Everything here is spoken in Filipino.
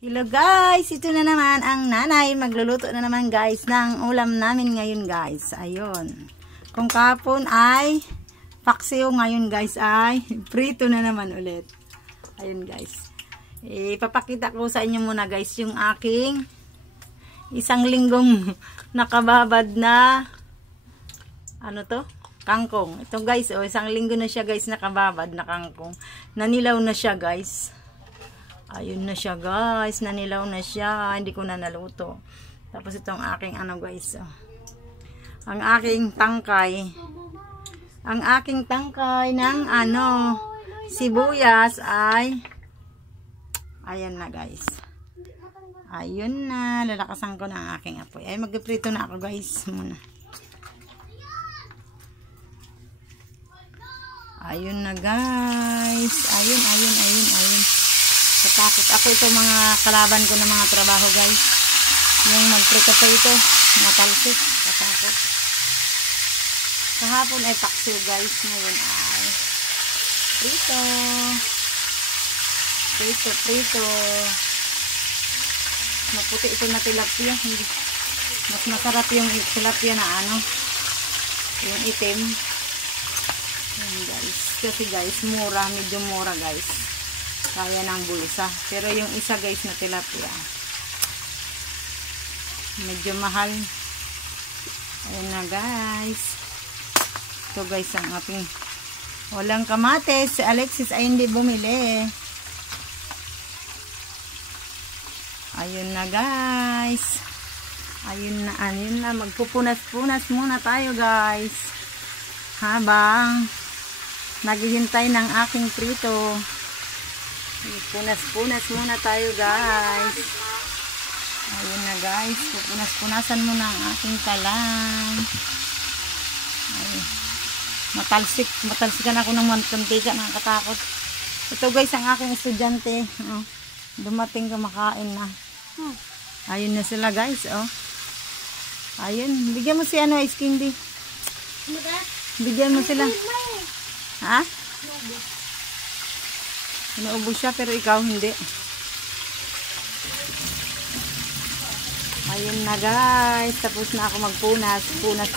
Hello guys, ito na naman ang nanay. Magluluto na naman guys ng ulam namin ngayon guys. Ayun. Kung kapon ay paksiw, ngayon guys ay prito na naman ulit. Ayun guys. Ipapakita ko sa inyo muna guys yung aking isang linggong nakababad na ano to? Kangkong. Ito guys, isang linggo na siya guys nakababad na kangkong. Nanilaw na siya guys. Ayun na siya guys, nanilaw na siya, hindi ko na naluto. Tapos itong aking ano guys, ang aking tangkay ng ano, sibuyas ay, ayan na guys. Ayun na, lalakasan ko na ang aking apoy. Ay magprito na ako guys muna. Ayun na guys, ayun. Katakot ako ito mga kalaban ko ng mga trabaho guys. Yung magprito pa ito, natalsik, katakot. Kahapon ay paksiw guys, ngayon ay prito. Maputi ito na tilapia, hindi. Mas masarap yung tilapia na ano, yung itim. Yan guys, kasi guys, mura, medyo mura guys. Kaya ng bulsa. Pero yung isa guys na tilapia, medyo mahal. Ayan na guys. Ito guys ang ating walang kamates. Si Alexis ay hindi bumili. Ayun na guys. Ayun na. Magpupunas-punas muna tayo guys. Habang naghihintay ng aking prito. Punas-punas muna tayo guys. Ayun na guys, pupunas-punasan muna ang aking kalan. Ayun. Matalsikan ako ng mantika, nakakatakot. Ito guys ang aking estudyante. Dumating, kumakain na. Ayun na sila guys. Ayun, bigyan mo si ano, Ice Candy. Bigyan mo sila. Ha? Naubos siya pero ikaw hindi. Ayun na guys, tapos na ako magpunas. Punas.